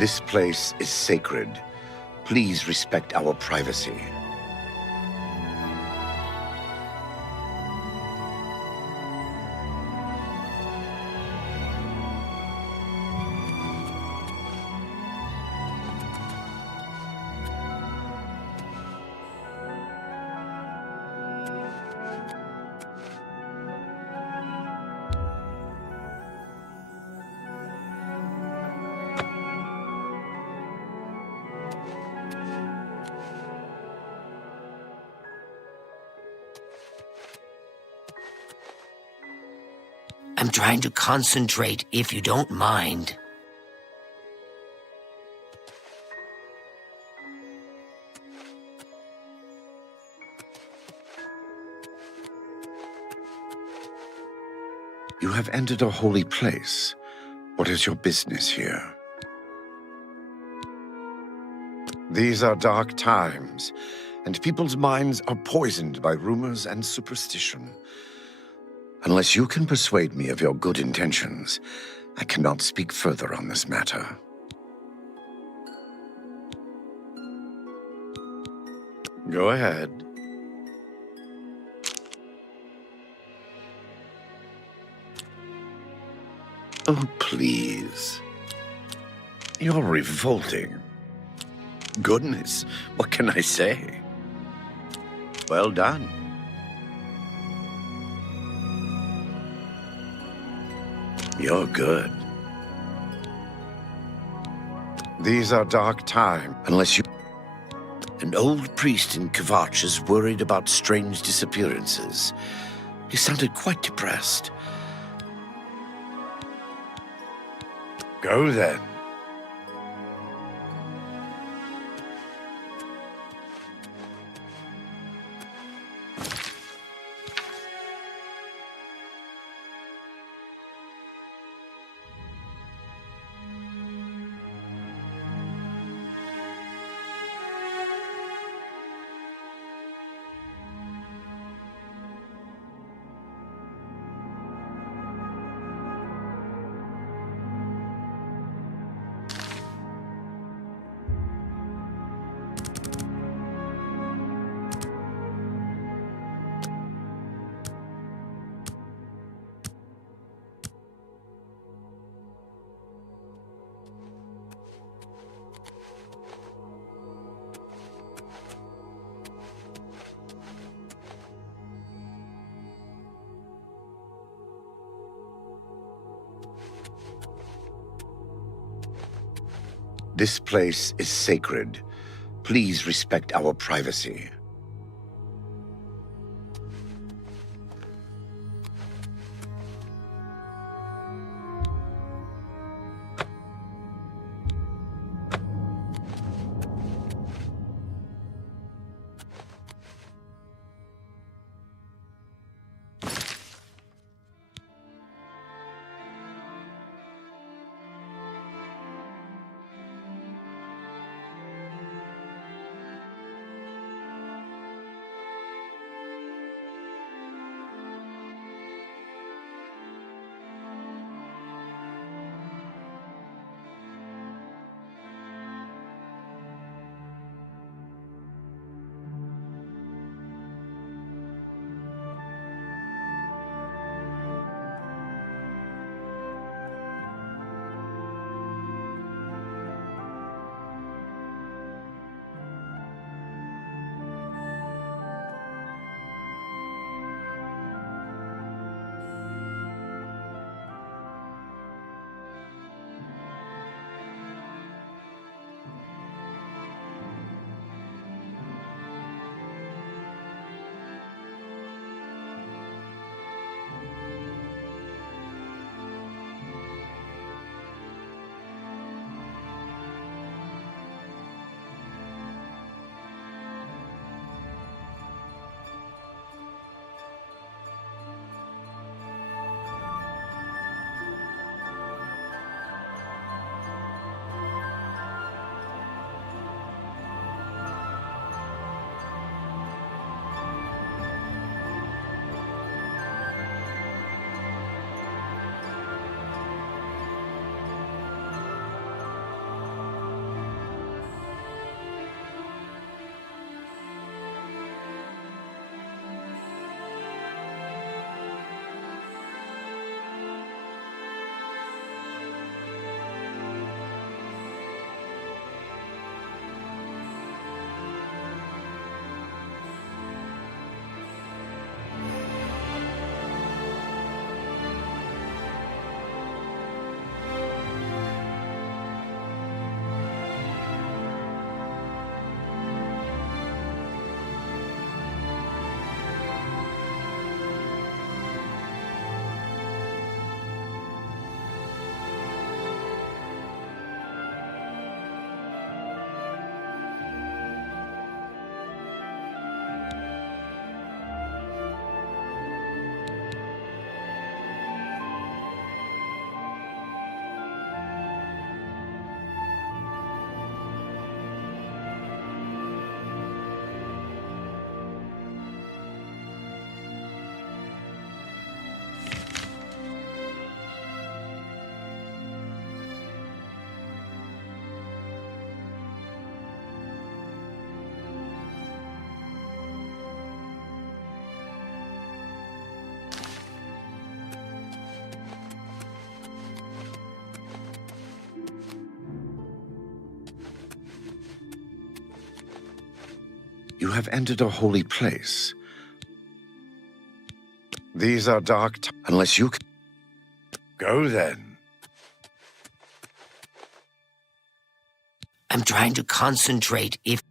This place is sacred. Please respect our privacy. I'm trying to concentrate, if you don't mind. You have entered a holy place. What is your business here? These are dark times, and people's minds are poisoned by rumors and superstition. Unless you can persuade me of your good intentions, I cannot speak further on this matter. Go ahead. Oh, please. You're revolting. Goodness, what can I say? Well done. You're good. These are dark times, unless you... An old priest in Kvatch is worried about strange disappearances. He sounded quite depressed. Go then. This place is sacred. Please respect our privacy. You have entered a holy place. These are dark times. Unless you can... Go then. I'm trying to concentrate if...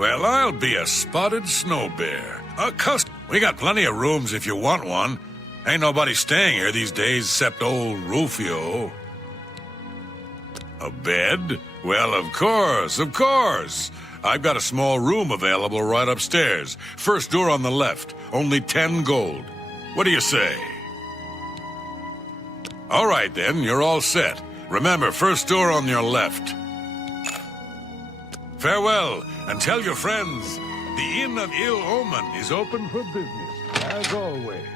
Well, I'll be a spotted snow bear. We got plenty of rooms if you want one. Ain't nobody staying here these days except old Rufio. A bed? Well, of course, of course. I've got a small room available right upstairs. First door on the left. Only 10 gold. What do you say? All right, then. You're all set. Remember, first door on your left. Farewell, and tell your friends, the Inn of Ill Omen is open for business, as always.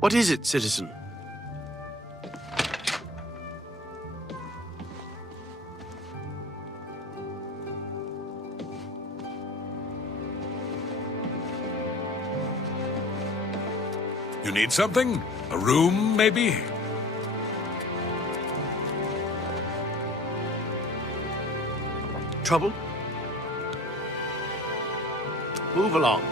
What is it, citizen? You need something? A room, maybe? Trouble? Move along.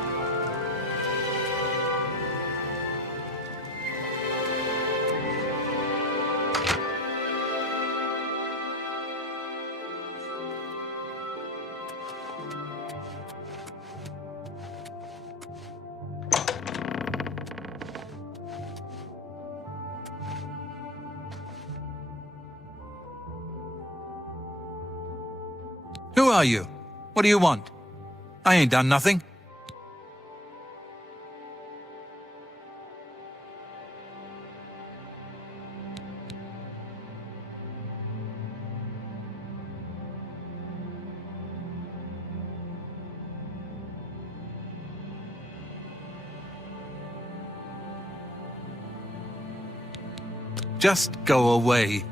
Who are you? What do you want? I ain't done nothing. Just go away.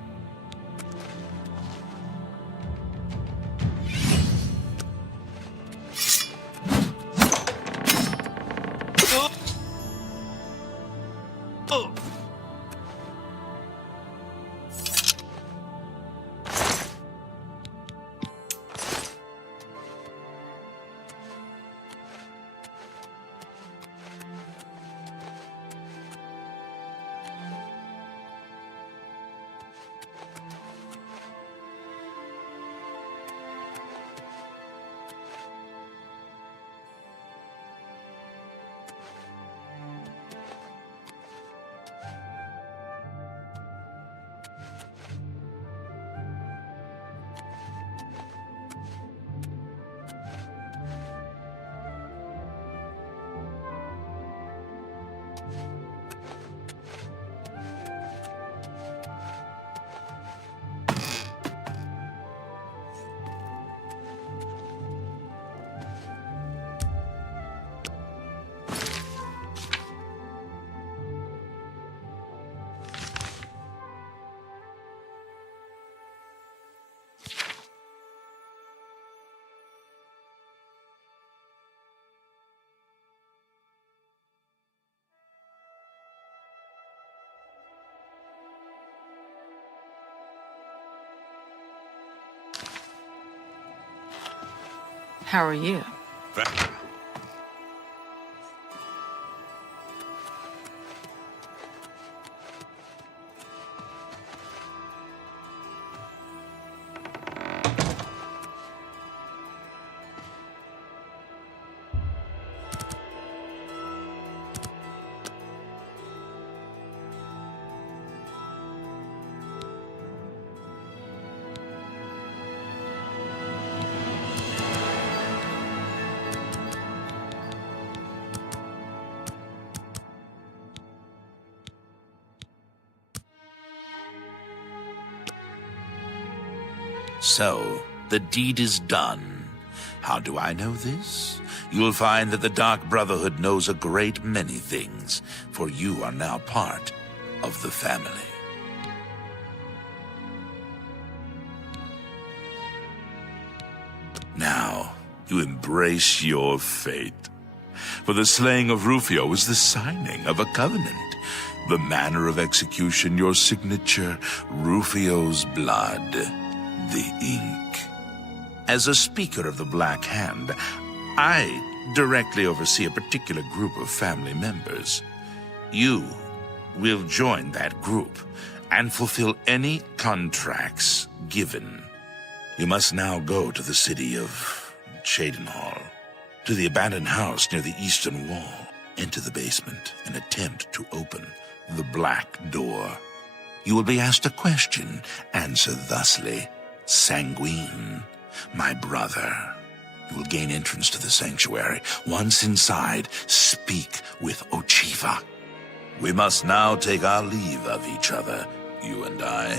How are you? Fa- So, the deed is done. How do I know this? You'll find that the Dark Brotherhood knows a great many things, for you are now part of the family. Now, you embrace your fate. For the slaying of Rufio is the signing of a covenant. The manner of execution, your signature, Rufio's blood, the ink. As a speaker of the Black Hand, I directly oversee a particular group of family members. You will join that group and fulfill any contracts given. You must now go to the city of Cheydinhal, to the abandoned house near the eastern wall. Enter the basement and attempt to open the black door. You will be asked a question. Answer thusly. Sanguine, my brother. You will gain entrance to the sanctuary. Once inside, speak with Ochiva. We must now take our leave of each other, you and I,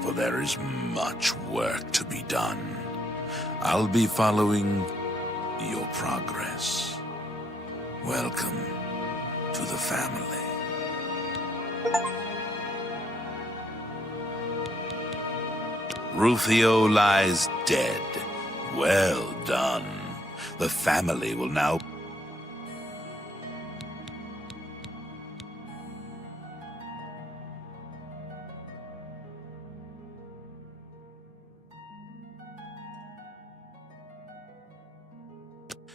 for there is much work to be done. I'll be following your progress. Welcome to the family. Rufio lies dead. Well done. The family will now...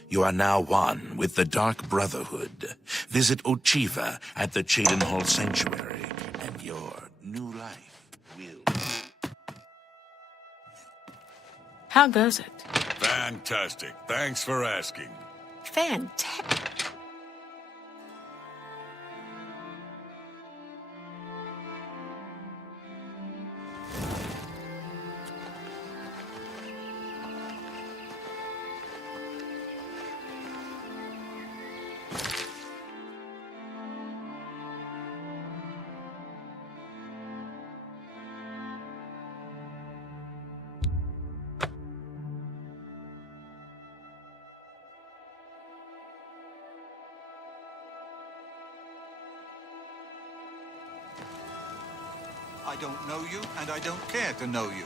You are now one with the Dark Brotherhood. Visit Ochiva at the Cheydinhal Sanctuary, and your new life will... How goes it? Fantastic. Thanks for asking. Fantastic. I don't know you, and I don't care to know you.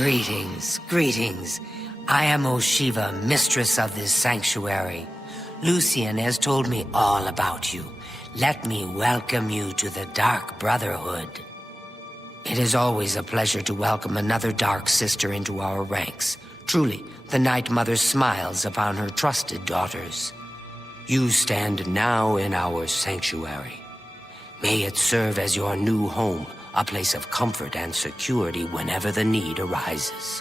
Greetings, greetings. I am Oshiva, mistress of this sanctuary. Lucian has told me all about you. Let me welcome you to the Dark Brotherhood. It is always a pleasure to welcome another Dark Sister into our ranks. Truly, the Night Mother smiles upon her trusted daughters. You stand now in our sanctuary. May it serve as your new home, a place of comfort and security whenever the need arises.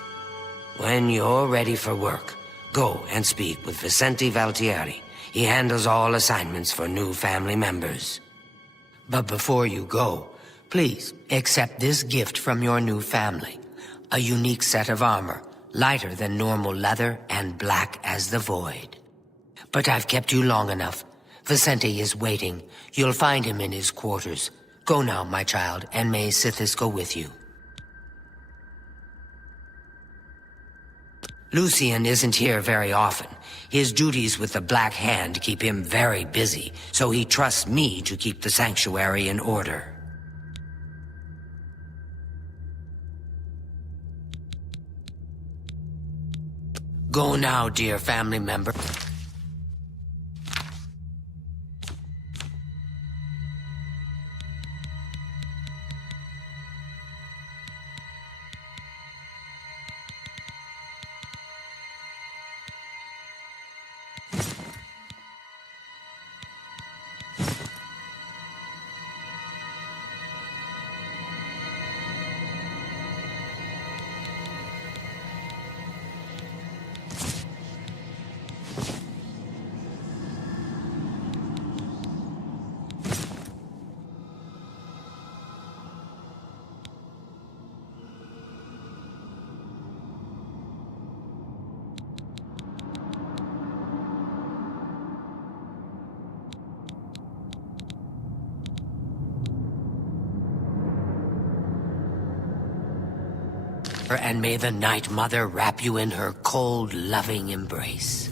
When you're ready for work, go and speak with Vicente Valtieri. He handles all assignments for new family members. But before you go, please accept this gift from your new family. A unique set of armor, lighter than normal leather and black as the void. But I've kept you long enough. Vicente is waiting. You'll find him in his quarters. Go now, my child, and may Sithis go with you. Lucian isn't here very often. His duties with the Black Hand keep him very busy, so he trusts me to keep the sanctuary in order. Go now, dear family member. And may the Night Mother wrap you in her cold, loving embrace.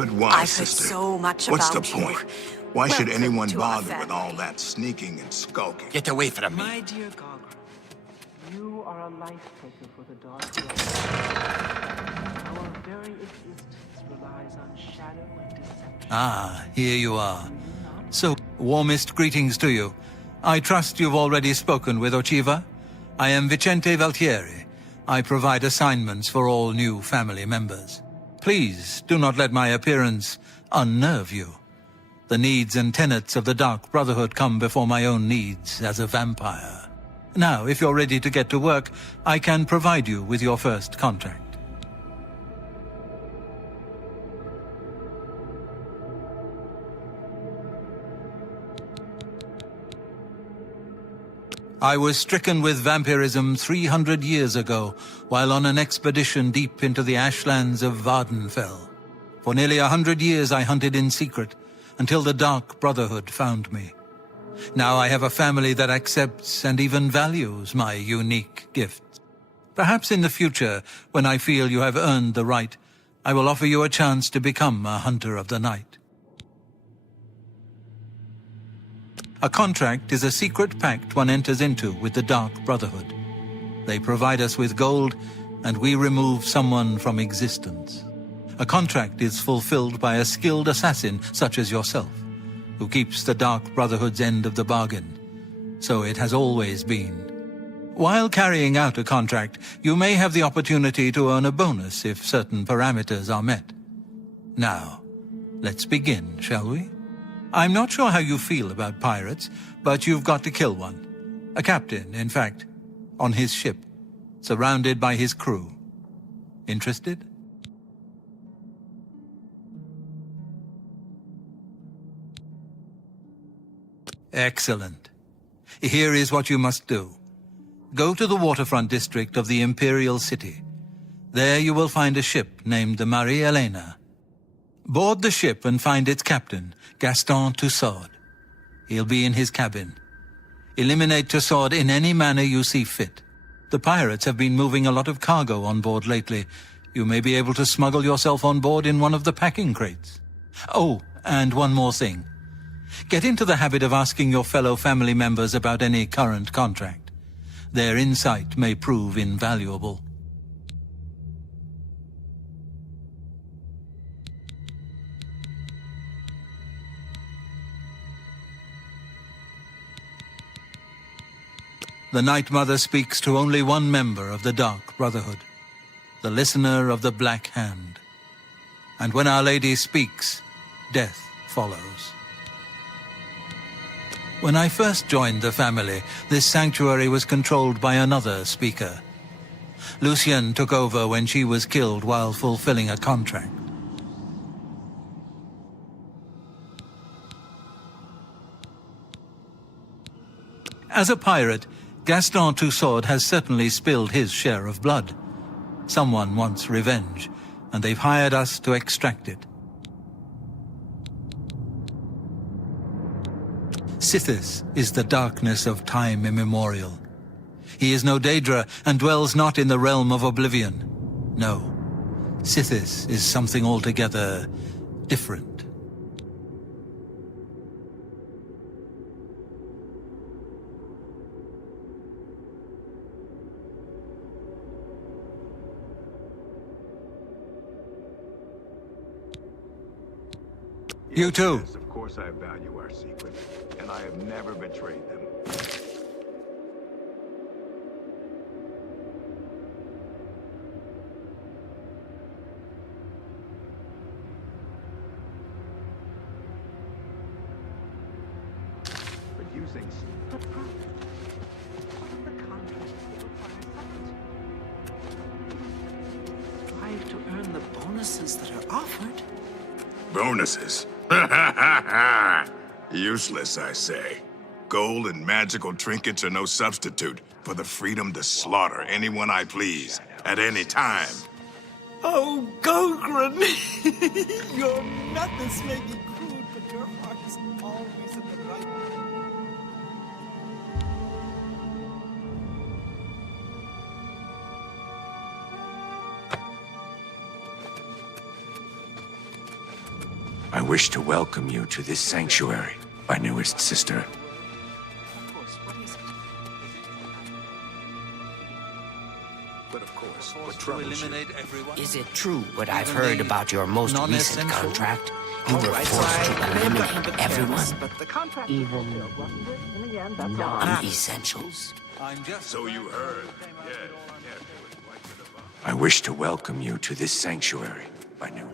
But why, I've sister? heard so much What's about the point? you. Why should Welcome anyone to our bother with all family. that sneaking and skulking? Get away from me. My dear Gogre, you are a life taker for the Dark Brotherhood. Our very existence relies on shadow and deception. Ah, here you are. So, warmest greetings to you. I trust you've already spoken with Ochiva. I am Vicente Valtieri. I provide assignments for all new family members. Please do not let my appearance unnerve you. The needs and tenets of the Dark Brotherhood come before my own needs as a vampire. Now, if you're ready to get to work, I can provide you with your first contract. I was stricken with vampirism 300 years ago, while on an expedition deep into the ashlands of Vardenfell. For nearly 100 years I hunted in secret, until the Dark Brotherhood found me. Now I have a family that accepts and even values my unique gifts. Perhaps in the future, when I feel you have earned the right, I will offer you a chance to become a Hunter of the Night. A contract is a secret pact one enters into with the Dark Brotherhood. They provide us with gold, and we remove someone from existence. A contract is fulfilled by a skilled assassin such as yourself, who keeps the Dark Brotherhood's end of the bargain. So it has always been. While carrying out a contract, you may have the opportunity to earn a bonus if certain parameters are met. Now, let's begin, shall we? I'm not sure how you feel about pirates, but you've got to kill one. A captain, in fact. on his ship, surrounded by his crew. Interested? Excellent. Here is what you must do. Go to the waterfront district of the Imperial City. There you will find a ship named the Marie Elena. Board the ship and find its captain, Gaston Tussaud. He'll be in his cabin. Eliminate Tussaud in any manner you see fit. The pirates have been moving a lot of cargo on board lately. You may be able to smuggle yourself on board in one of the packing crates. Oh, and one more thing. Get into the habit of asking your fellow family members about any current contract. Their insight may prove invaluable. The Night Mother speaks to only one member of the Dark Brotherhood, the listener of the Black Hand. And when Our Lady speaks, death follows. When I first joined the family, this sanctuary was controlled by another speaker. Lucienne took over when she was killed while fulfilling a contract. As a pirate, Gaston Tussaud has certainly spilled his share of blood. Someone wants revenge, and they've hired us to extract it. Sithis is the darkness of time immemorial. He is no Daedra and dwells not in the realm of oblivion. No, Sithis is something altogether different. You too. Yes, of course I value our secrets, and I have never betrayed them. But using... But Prophet, the contract requires subtlety. Strive to earn the bonuses that are offered. Bonuses? Useless, I say. Gold and magical trinkets are no substitute for the freedom to slaughter anyone I please, at any time. Oh, Gogren! Your methods may be crude, but your heart is always in the right. I wish to welcome you to this sanctuary, my newest sister. Of course, what is it? But of course, what troubles you? Is it true what I've heard about your most recent contract? You were forced to eliminate everyone, But the contract even wasn't it? In the end, that's all. non-essentials. So you heard. Yeah. I wish to welcome you to this sanctuary, my new...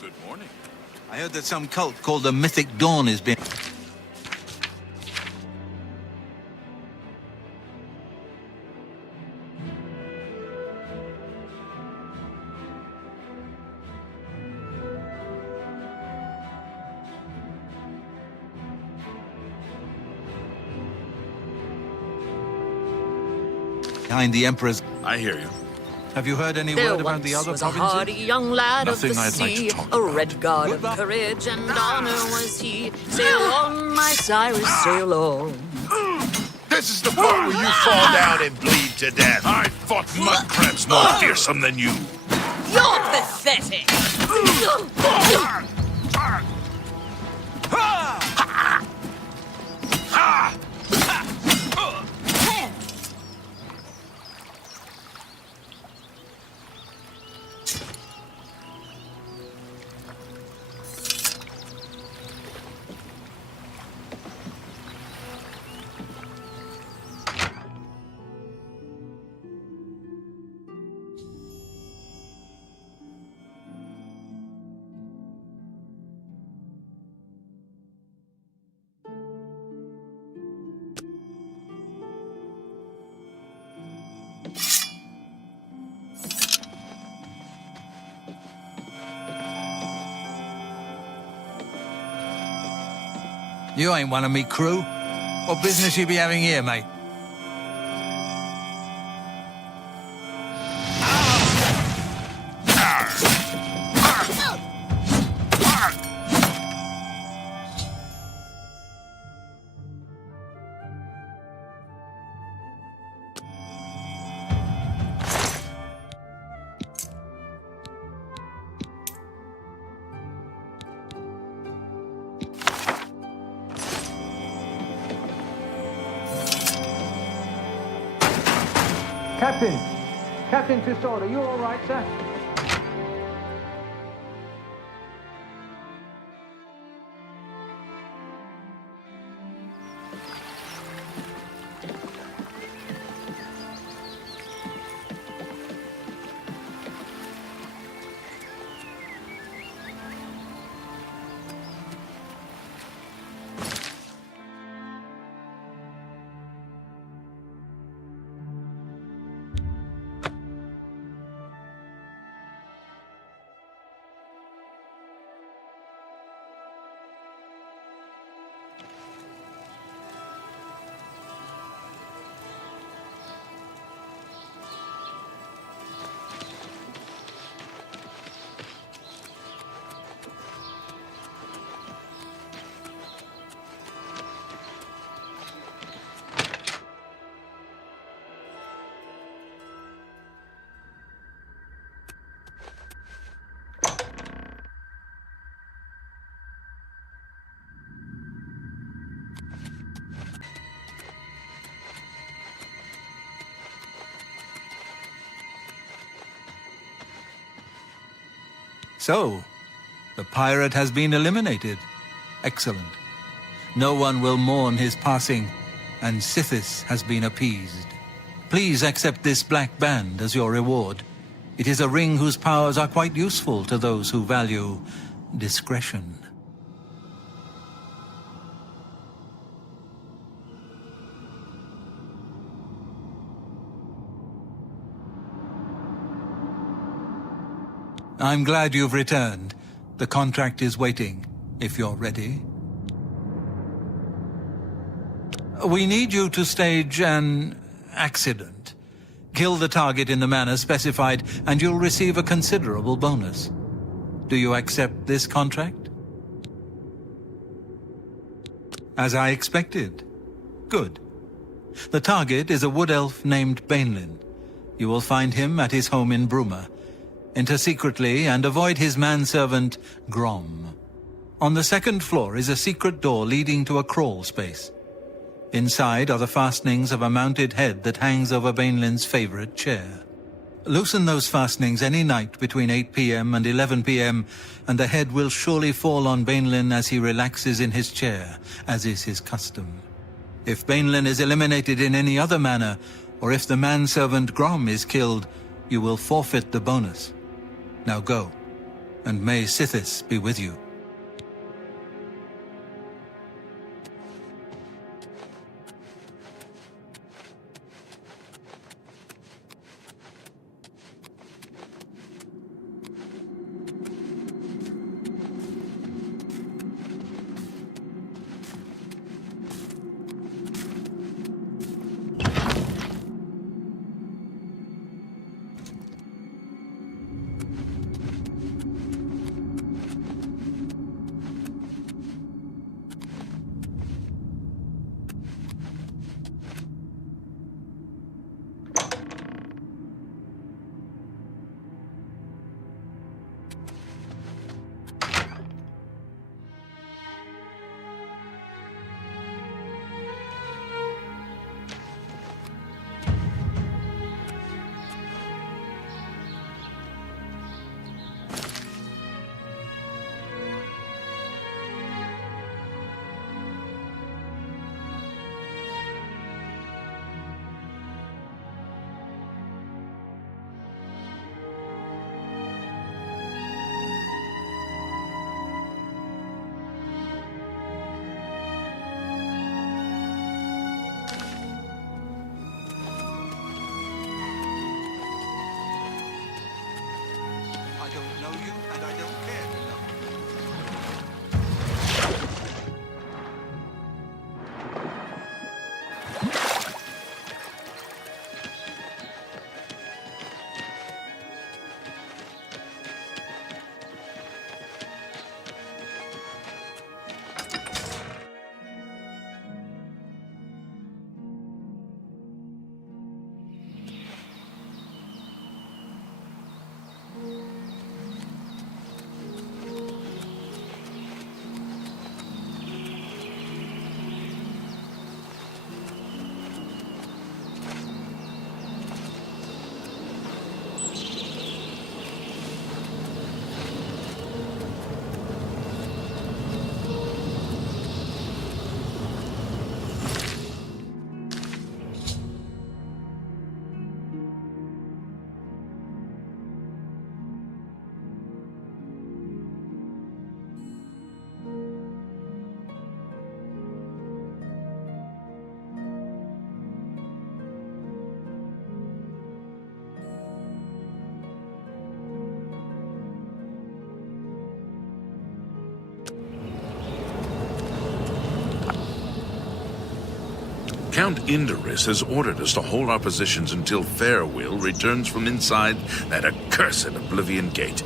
Good morning. I heard that some cult called the Mythic Dawn is being... behind the Emperor's... I hear you. Have you heard any There word about the once other was a provinces? hardy young lad Nothing of the I'd like to sea, talk a about. red god of courage and honor was he. Sail on, my Cyrus, sail on. This is the part where you fall down and bleed to death. I fought mud crabs more fearsome than you. You're pathetic. You ain't one of me crew. What business you be having here, mate? Captain! Captain Tissot, are you all right, sir? So, the pirate has been eliminated. Excellent. No one will mourn his passing, and Sithis has been appeased. Please accept this black band as your reward. It is a ring whose powers are quite useful to those who value discretion. I'm glad you've returned. The contract is waiting, if you're ready. We need you to stage an accident. Kill the target in the manner specified, and you'll receive a considerable bonus. Do you accept this contract? As I expected. Good. The target is a wood elf named Bainlin. You will find him at his home in Bruma. Enter secretly and avoid his manservant, Grom. On the second floor is a secret door leading to a crawl space. Inside are the fastenings of a mounted head that hangs over Bainlin's favorite chair. Loosen those fastenings any night between 8 p.m. and 11 p.m., and the head will surely fall on Bainlin as he relaxes in his chair, as is his custom. If Bainlin is eliminated in any other manner, or if the manservant Grom is killed, you will forfeit the bonus. Now go, and may Sithis be with you. Count Indorus has ordered us to hold our positions until Farewell returns from inside that accursed Oblivion gate.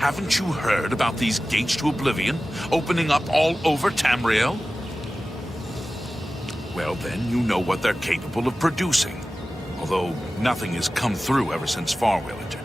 Haven't you heard about these gates to Oblivion opening up all over Tamriel? Well, then you know what they're capable of producing. Although nothing has come through ever since Farewell entered.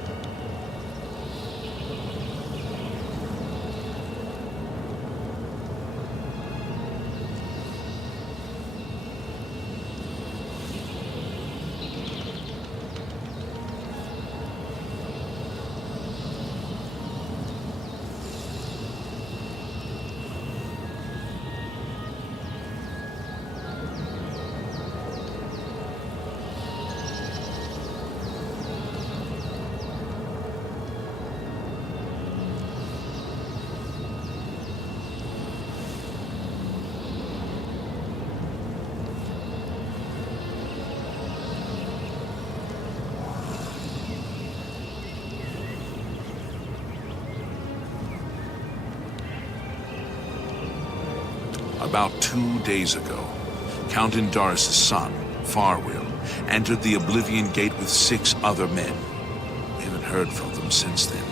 About 2 days ago, Count Indorus' son, Farewell, entered the Oblivion Gate with 6 other men. We haven't heard from them since then.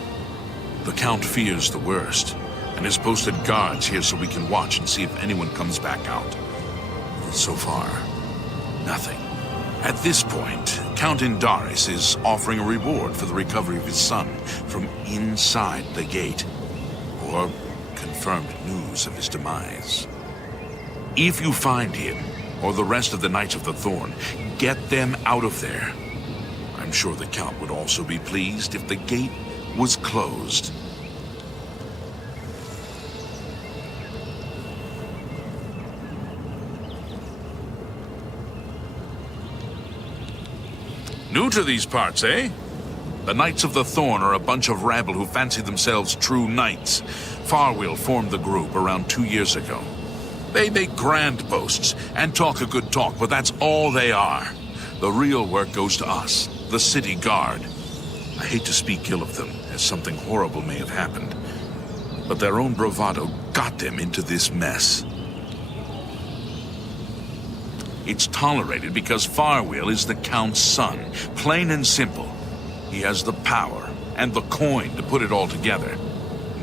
The Count fears the worst, and has posted guards here so we can watch and see if anyone comes back out. So far, nothing. At this point, Count Indorus is offering a reward for the recovery of his son from inside the gate, or confirmed news of his demise. If you find him, or the rest of the Knights of the Thorn, get them out of there. I'm sure the Count would also be pleased if the gate was closed. New to these parts, eh? The Knights of the Thorn are a bunch of rabble who fancy themselves true knights. Farewell formed the group around 2 years ago. They make grand boasts and talk a good talk, but that's all they are. The real work goes to us, the city guard. I hate to speak ill of them, as something horrible may have happened. But their own bravado got them into this mess. It's tolerated because Farewell is the Count's son, plain and simple. He has the power and the coin to put it all together.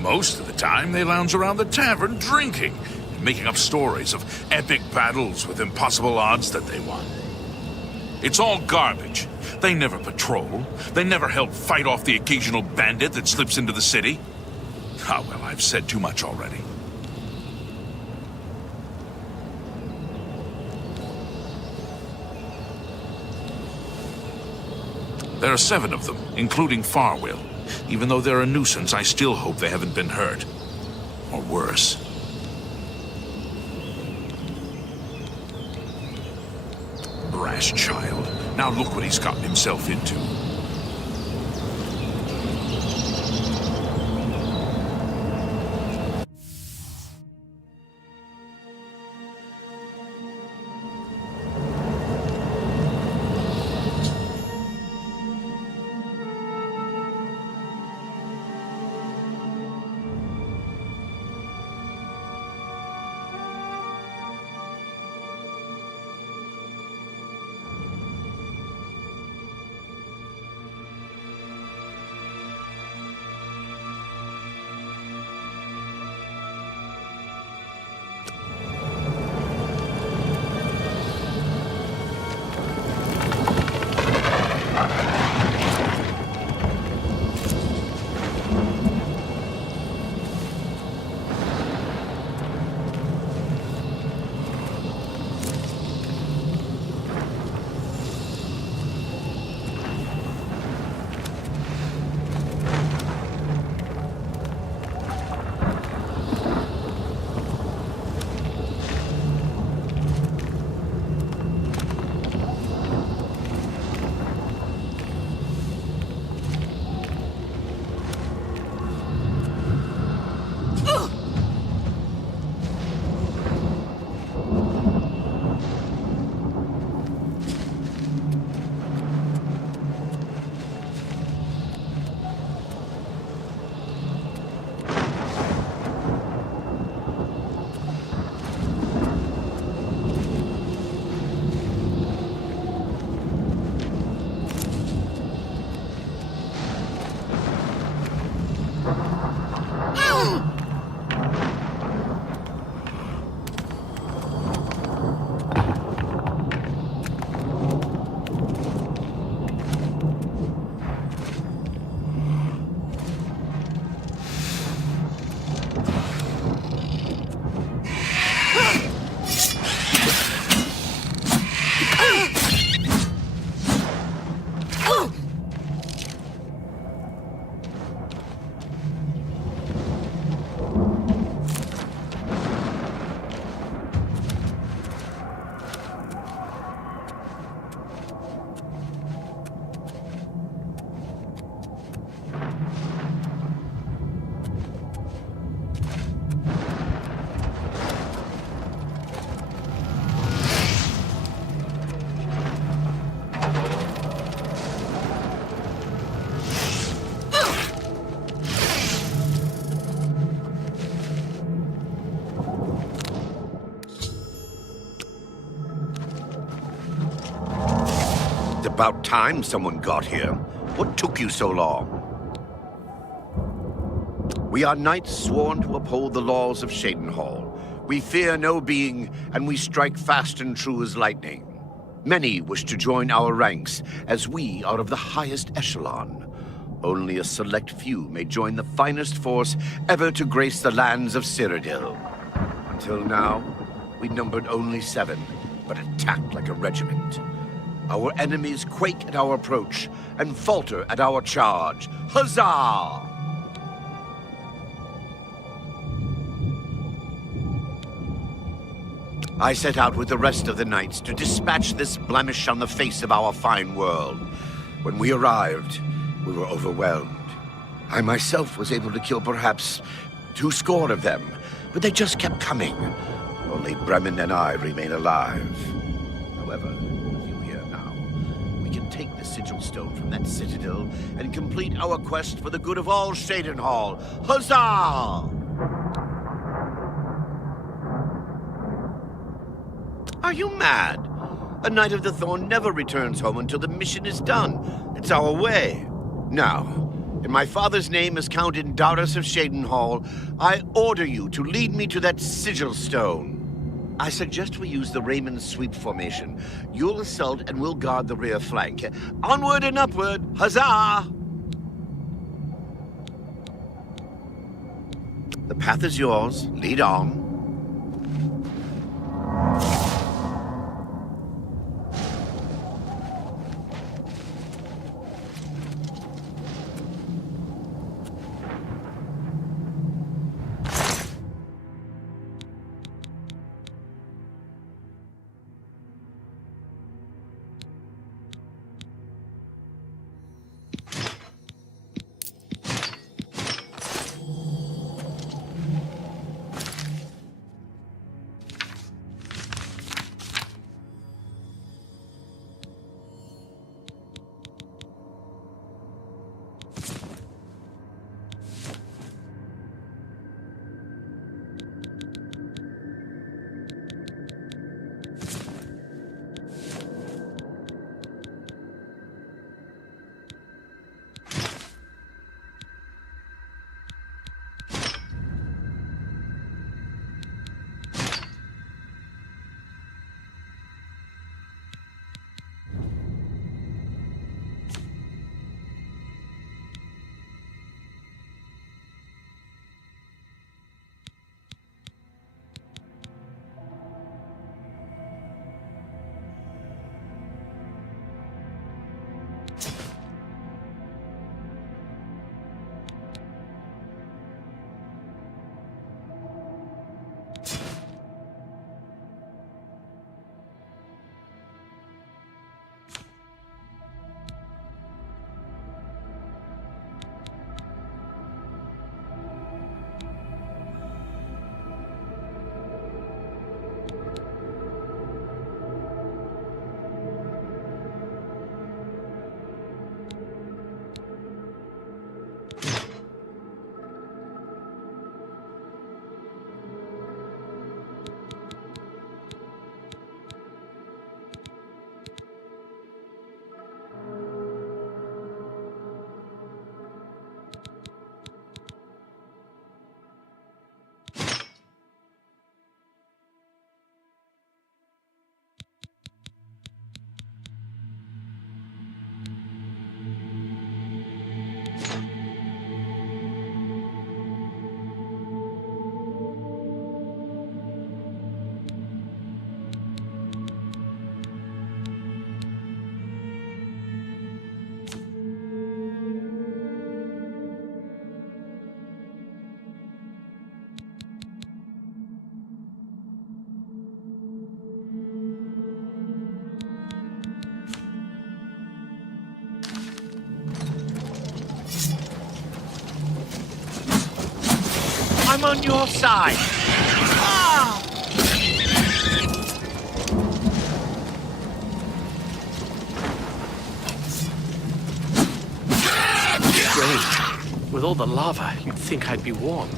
Most of the time, they lounge around the tavern drinking, making up stories of epic battles with impossible odds that they won. It's all garbage. They never patrol. They never help fight off the occasional bandit that slips into the city. Ah, well, I've said too much already. There are 7 of them, including Farewell. Even though they're a nuisance, I still hope they haven't been hurt. Or worse. Brash child. Now look what he's gotten himself into. It's about time someone got here. What took you so long? We are knights sworn to uphold the laws of Shadenhall. We fear no being, and we strike fast and true as lightning. Many wish to join our ranks, as we are of the highest echelon. Only a select few may join the finest force ever to grace the lands of Cyrodiil. Until now, we numbered only 7, but attacked like a regiment. Our enemies quake at our approach and falter at our charge. Huzzah! I set out with the rest of the knights to dispatch this blemish on the face of our fine world. When we arrived, we were overwhelmed. I myself was able to kill perhaps 200 of them, but they just kept coming. Only Bremen and I remain alive. However, with you here now, we can take the sigil stone from that citadel and complete our quest for the good of all Shadenhall. Huzzah! Are you mad? A Knight of the Thorn never returns home until the mission is done. It's our way. Now, in my father's name as Count Indarius of Shadenhall, I order you to lead me to that sigil stone. I suggest we use the Raymond sweep formation. You'll assault and we'll guard the rear flank. Onward and upward! Huzzah! The path is yours. Lead on. I'm on your side. Ah! Great. With all the lava, you'd think I'd be warm.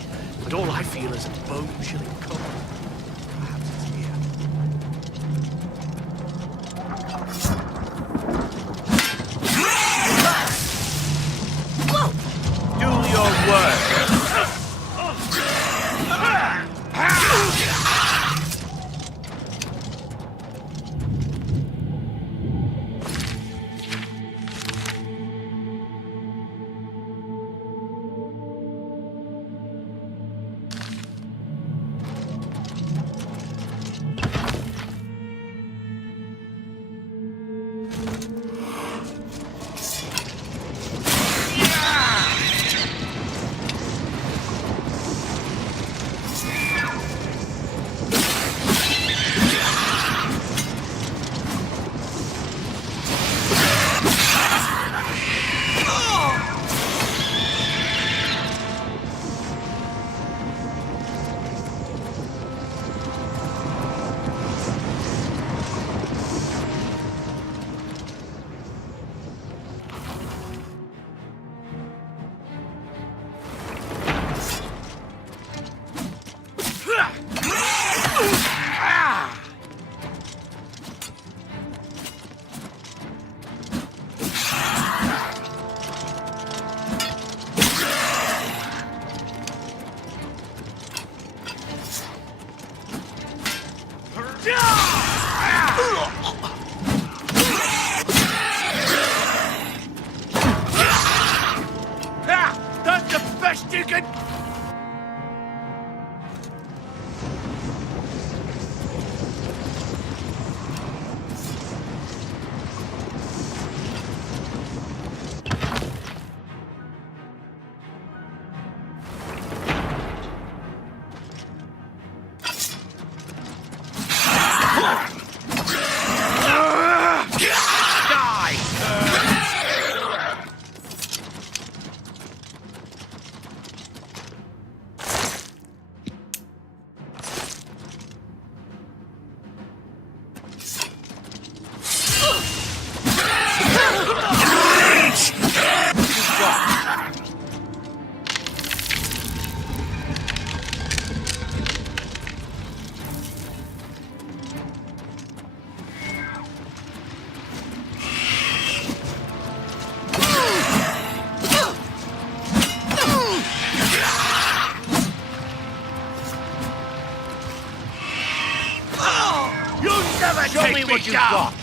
But all I feel is a bone-chilling cold. Perhaps it's here. what you've got.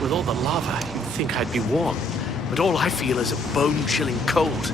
With all the lava, you'd think I'd be warm, but all I feel is a bone-chilling cold.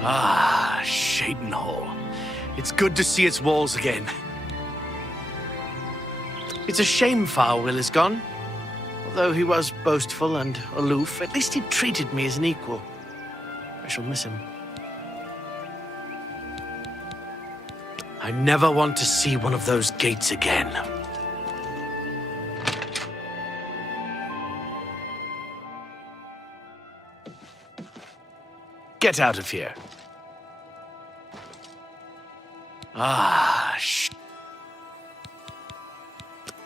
Ah, Shaden Hall. It's good to see its walls again. It's a shame Farwell is gone. Although he was boastful and aloof, at least he treated me as an equal. I shall miss him. I never want to see one of those gates again. Get out of here. Ah,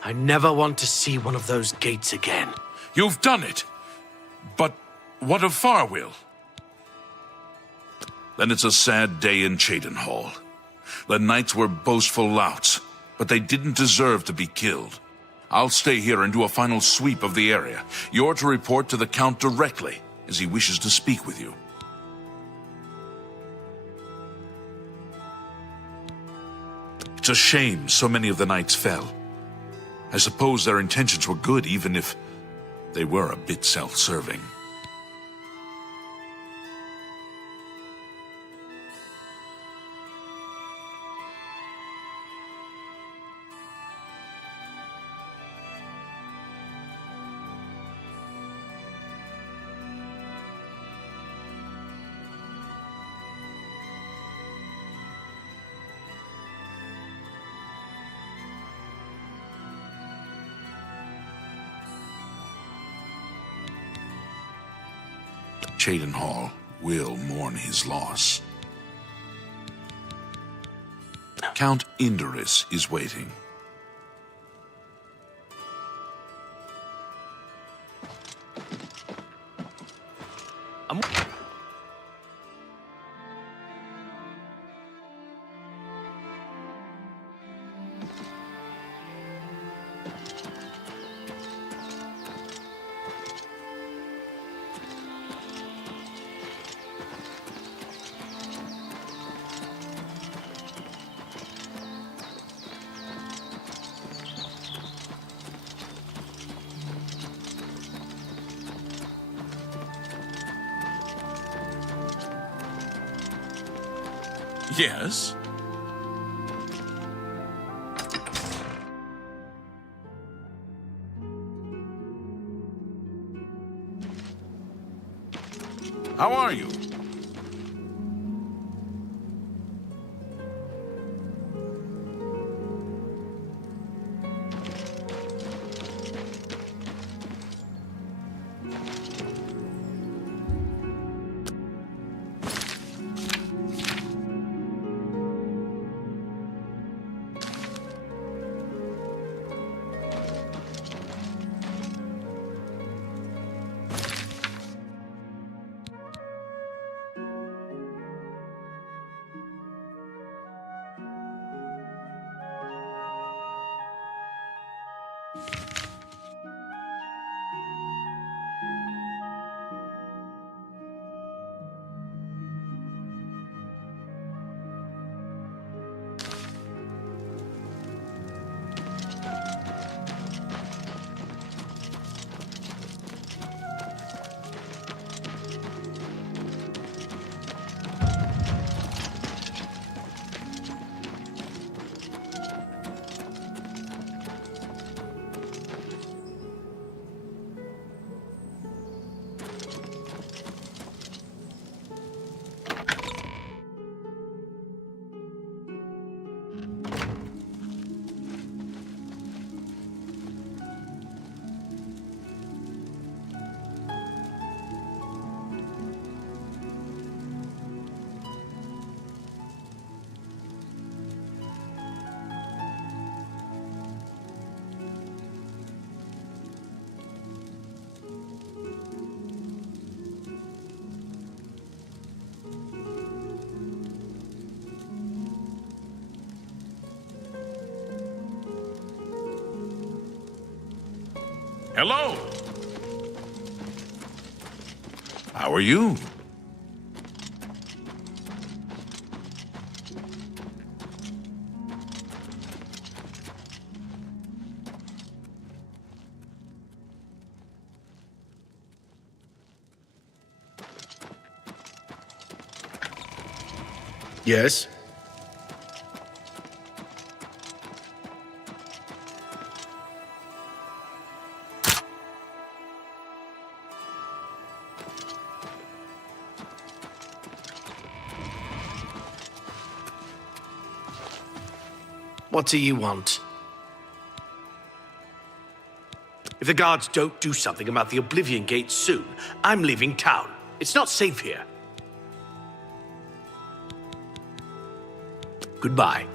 I never want to see one of those gates again. You've done it. But what of Farwell? Then it's a sad day in Cheydinhall. The knights were boastful louts, but they didn't deserve to be killed. I'll stay here and do a final sweep of the area. You're to report to the Count directly, as he wishes to speak with you. It's a shame so many of the knights fell. I suppose their intentions were good, even if they were a bit self-serving. Cheydinhall will mourn his loss. Count Indorus is waiting. Yes? How are you? Hello. How are you? Yes? What do you want? If the guards don't do something about the Oblivion Gate soon, I'm leaving town. It's not safe here. Goodbye.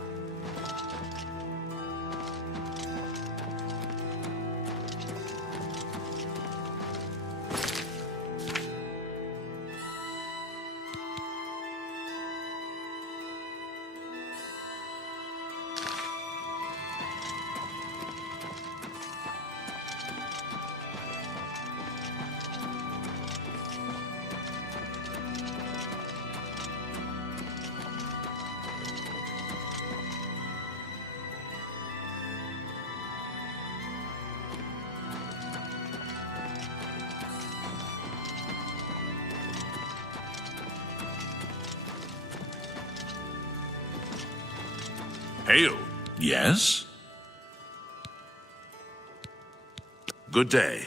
Hail. Yes? Good day.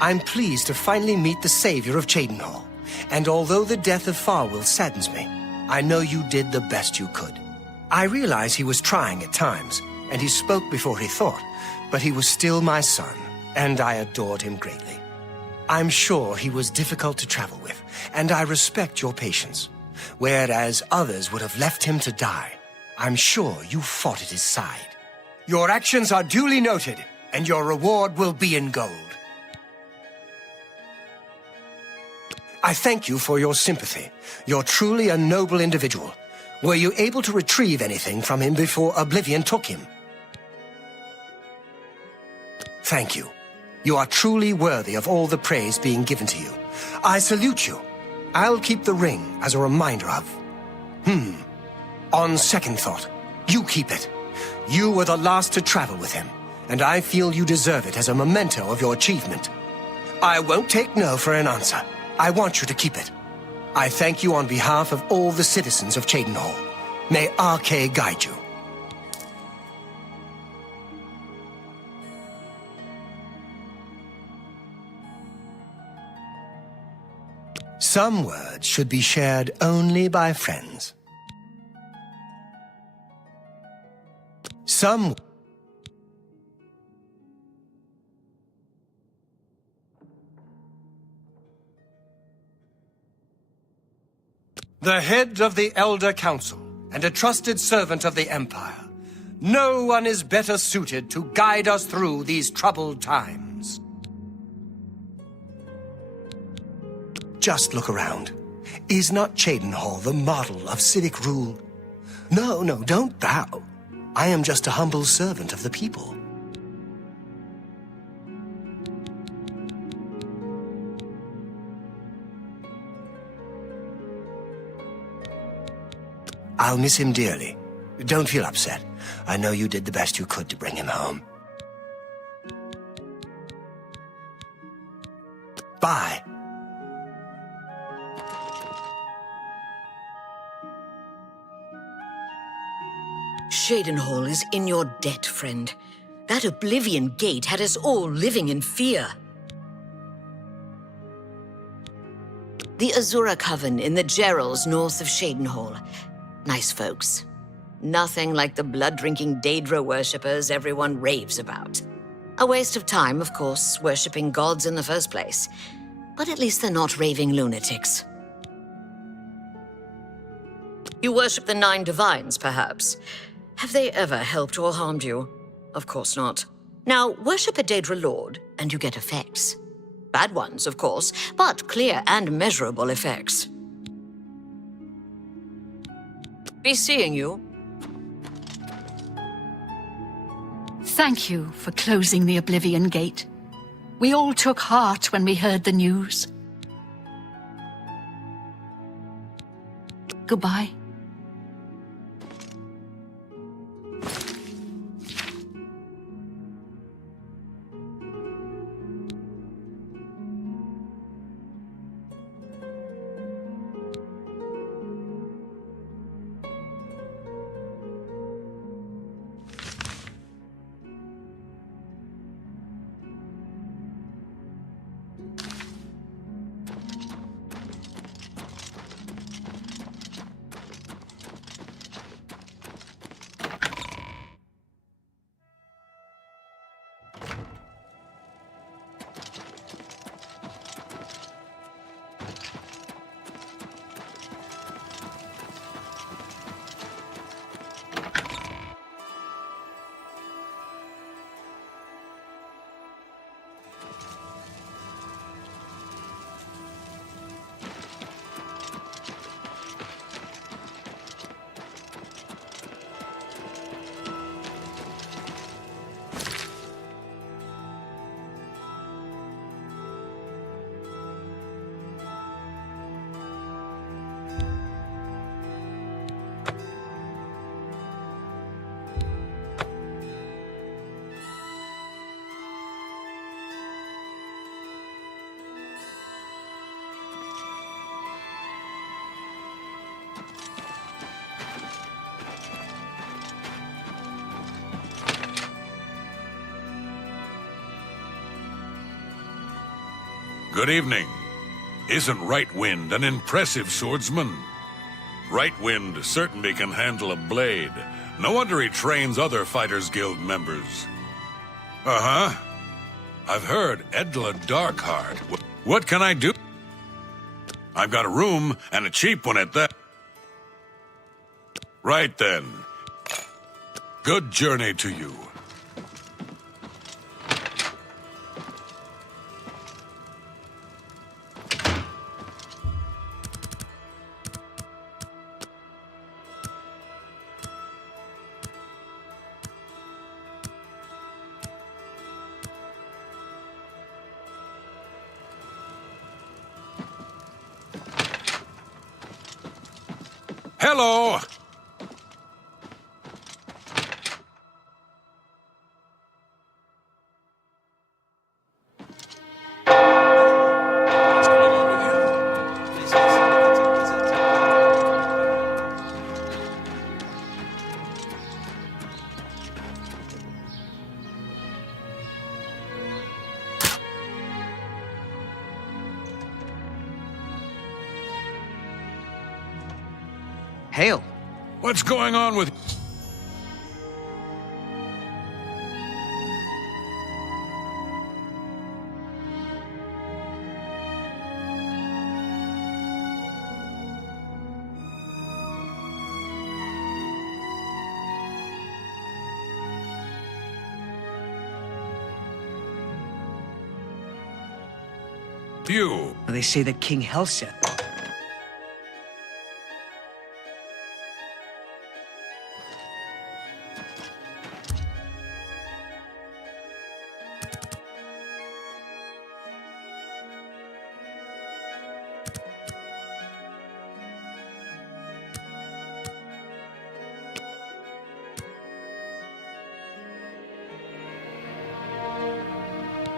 I'm pleased to finally meet the savior of Cheydinhal. And although the death of Farwell saddens me, I know you did the best you could. I realize he was trying at times, and he spoke before he thought, but he was still my son, and I adored him greatly. I'm sure he was difficult to travel with, and I respect your patience. Whereas others would have left him to die, I'm sure you fought at his side. Your actions are duly noted, and your reward will be in gold. I thank you for your sympathy. You're truly a noble individual. Were you able to retrieve anything from him before Oblivion took him? Thank you. You are truly worthy of all the praise being given to you. I salute you. I'll keep the ring as a reminder of... On second thought, you keep it. You were the last to travel with him, and I feel you deserve it as a memento of your achievement. I won't take no for an answer. I want you to keep it. I thank you on behalf of all the citizens of Cheydinhal. May RK guide you. Some words should be shared only by friends. Some... The head of the Elder Council, and a trusted servant of the Empire. No one is better suited to guide us through these troubled times. Just look around. Is not Cheydinhal the model of civic rule? No, don't bow. I am just a humble servant of the people. I'll miss him dearly. Don't feel upset. I know you did the best you could to bring him home. Bye. Cheydinhal is in your debt, friend. That Oblivion Gate had us all living in fear. The Azura Coven in the Gerals north of Shadenhall. Nice folks. Nothing like the blood-drinking Daedra worshippers everyone raves about. A waste of time, of course, worshipping gods in the first place. But at least they're not raving lunatics. You worship the Nine Divines, perhaps. Have they ever helped or harmed you? Of course not. Now, worship a Daedra Lord, and you get effects. Bad ones, of course, but clear and measurable effects. Be seeing you. Thank you for closing the Oblivion Gate. We all took heart when we heard the news. Goodbye. Good evening. Isn't Right Wind an impressive swordsman? Right Wind certainly can handle a blade. No wonder he trains other Fighters Guild members. Uh-huh. I've heard Edla Darkheart. What can I do? I've got a room, and a cheap one at that. Right then. Good journey to you. Hello! Hail. What's going on with... you? Well, they say that King Helseth...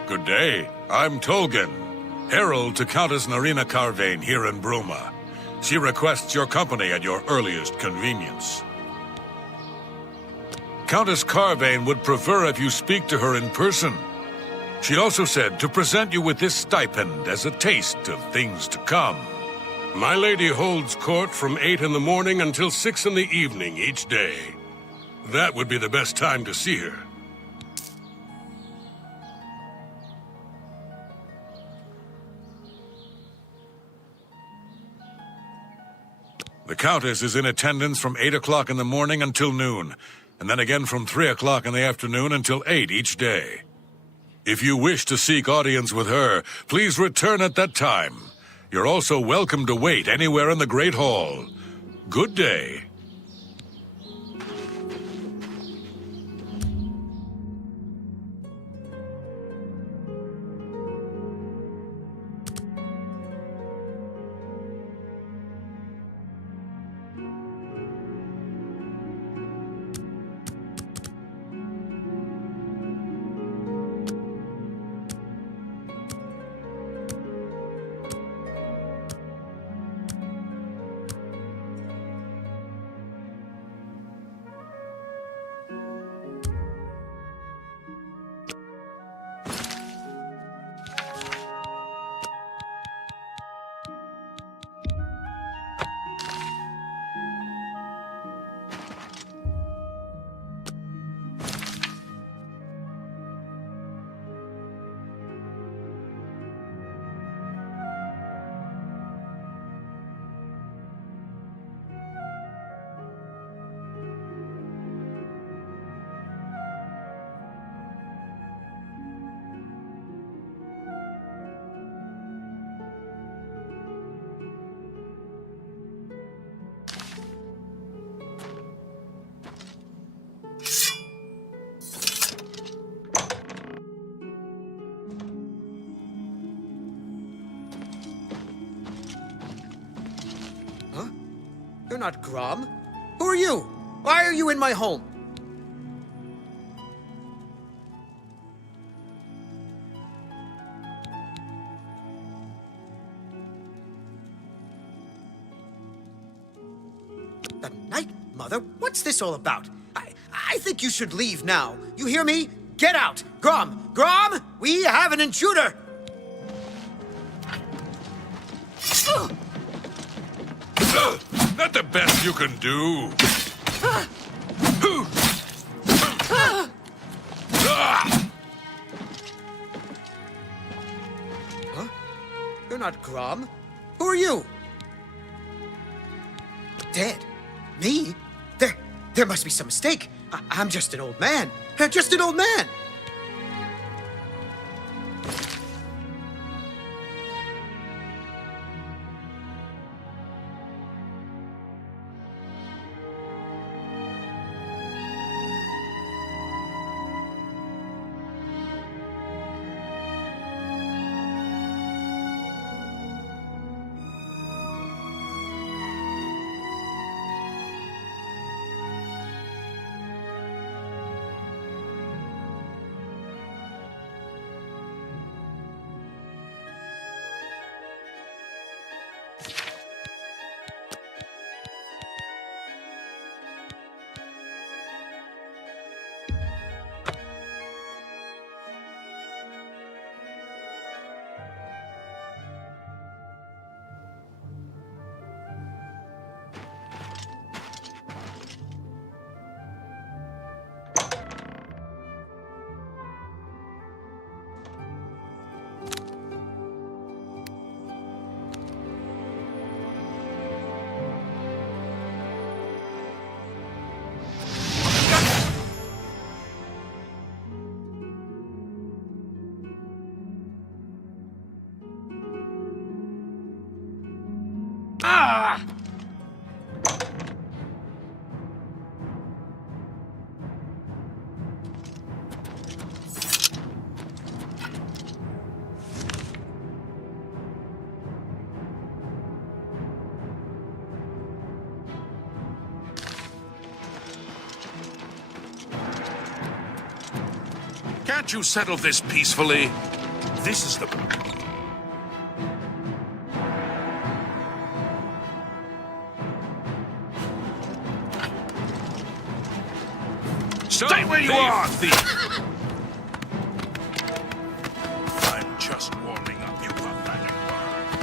Good day. I'm Tolgan, herald to Countess Narina Carvane here in Bruma. She requests your company at your earliest convenience. Countess Carvane would prefer if you speak to her in person. She also said to present you with this stipend as a taste of things to come. My lady holds court from 8 in the morning until 6 in the evening each day. That would be the best time to see her. The Countess is in attendance from 8 o'clock in the morning until noon, and then again from 3 o'clock in the afternoon until 8 each day. If you wish to seek audience with her, please return at that time. You're also welcome to wait anywhere in the Great Hall. Good day. You're not Grom. Who are you? Why are you in my home? The Night Mother? What's this all about? I think you should leave now. You hear me? Get out! Grom! Grom! We have an intruder! Not the best you can do. Huh? You're not Grom. Who are you? Dead? Me? There must be some mistake. I'm just an old man. Just an old man. Can't you settle this peacefully? This is the... Stay where you are, thief! I'm just warming up, you pathetic bird.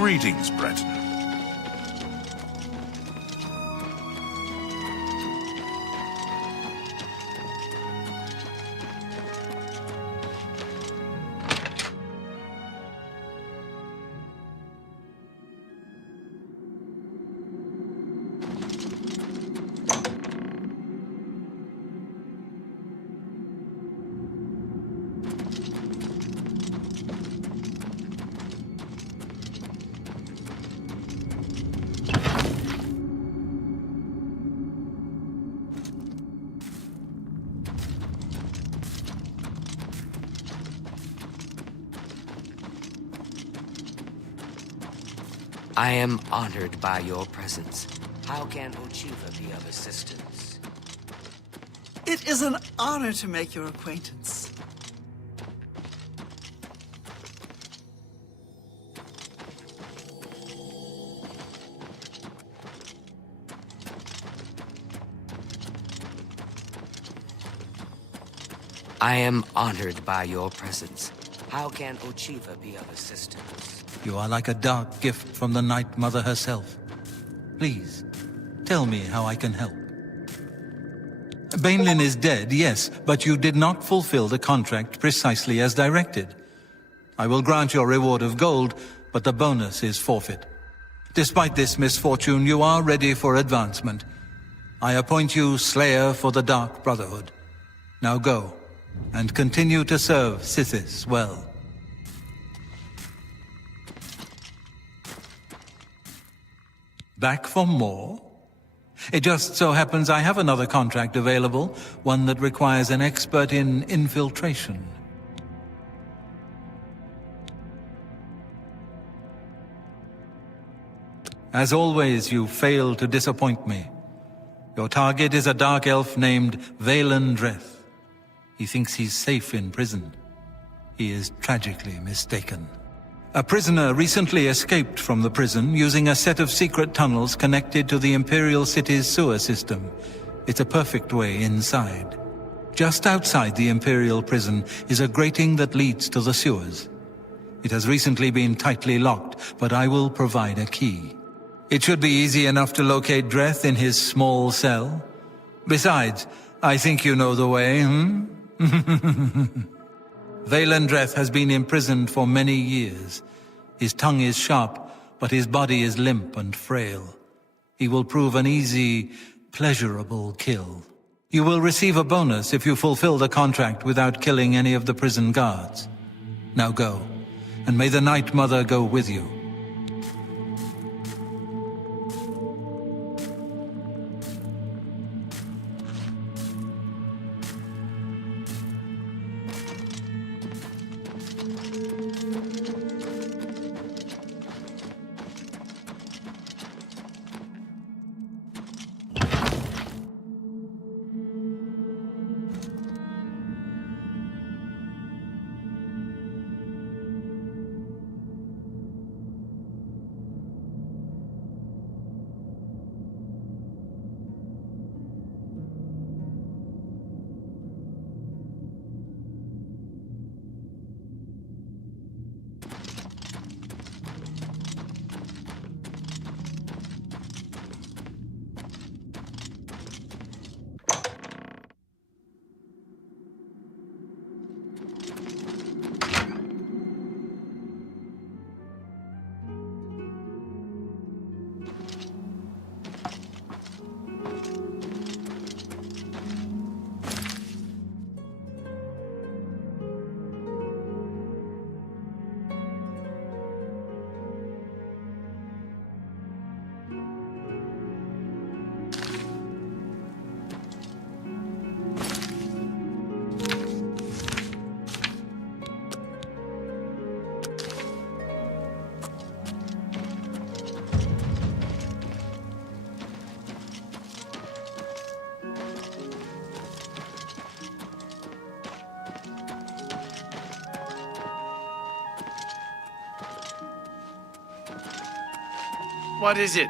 Greetings, Breton. I am honored by your presence. How can Ochiva be of assistance? It is an honor to make your acquaintance. I am honored by your presence. How can Ochiva be of assistance? You are like a dark gift from the Night Mother herself. Please, tell me how I can help. Bainlin is dead, yes, but you did not fulfill the contract precisely as directed. I will grant your reward of gold, but the bonus is forfeit. Despite this misfortune, you are ready for advancement. I appoint you Slayer for the Dark Brotherhood. Now go, and continue to serve Sithis well. Back for more? It just so happens I have another contract available, one that requires an expert in infiltration. As always, you fail to disappoint me. Your target is a dark elf named Valen Dreth. He thinks he's safe in prison. He is tragically mistaken. A prisoner recently escaped from the prison using a set of secret tunnels connected to the Imperial City's sewer system. It's a perfect way inside. Just outside the Imperial prison is a grating that leads to the sewers. It has recently been tightly locked, but I will provide a key. It should be easy enough to locate Dreth in his small cell. Besides, I think you know the way, Valen Dreth has been imprisoned for many years. His tongue is sharp, but his body is limp and frail. He will prove an easy, pleasurable kill. You will receive a bonus if you fulfill the contract without killing any of the prison guards. Now go, and may the Night Mother go with you. What is it?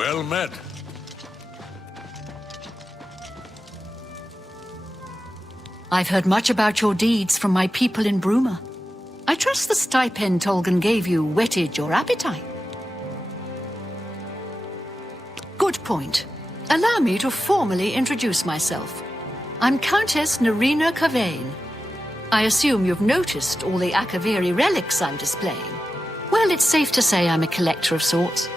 Well met. I've heard much about your deeds from my people in Bruma. I trust the stipend Tolgan gave you whetted your appetite. Good point. Allow me to formally introduce myself. I'm Countess Narina Kavain. I assume you've noticed all the Akaviri relics I'm displaying. Well, it's safe to say I'm a collector of sorts.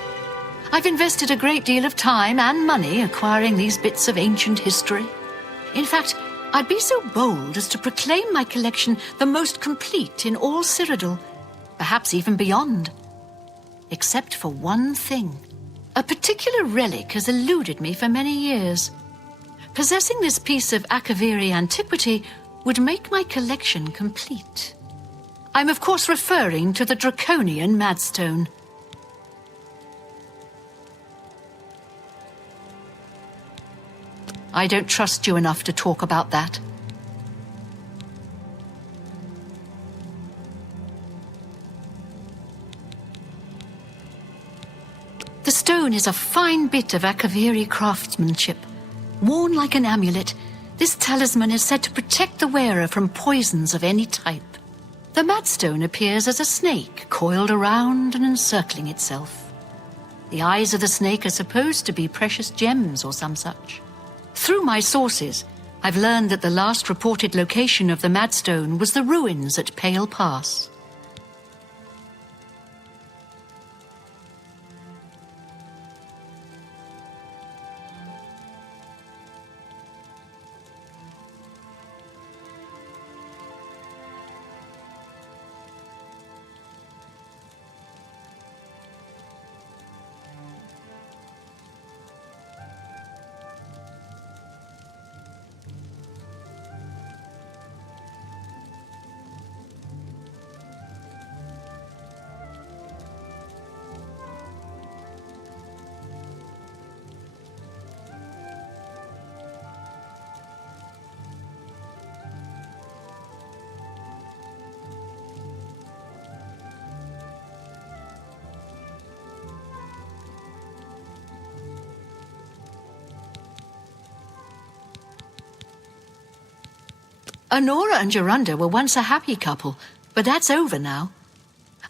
I've invested a great deal of time and money acquiring these bits of ancient history. In fact, I'd be so bold as to proclaim my collection the most complete in all Cyrodiil, perhaps even beyond. Except for one thing. A particular relic has eluded me for many years. Possessing this piece of Akaviri antiquity would make my collection complete. I'm of course referring to the Draconian Madstone. I don't trust you enough to talk about that. The stone is a fine bit of Akaviri craftsmanship. Worn like an amulet, this talisman is said to protect the wearer from poisons of any type. The Madstone appears as a snake coiled around and encircling itself. The eyes of the snake are supposed to be precious gems or some such. Through my sources, I've learned that the last reported location of the Madstone was the ruins at Pale Pass. Honora and Jorunda were once a happy couple, but that's over now.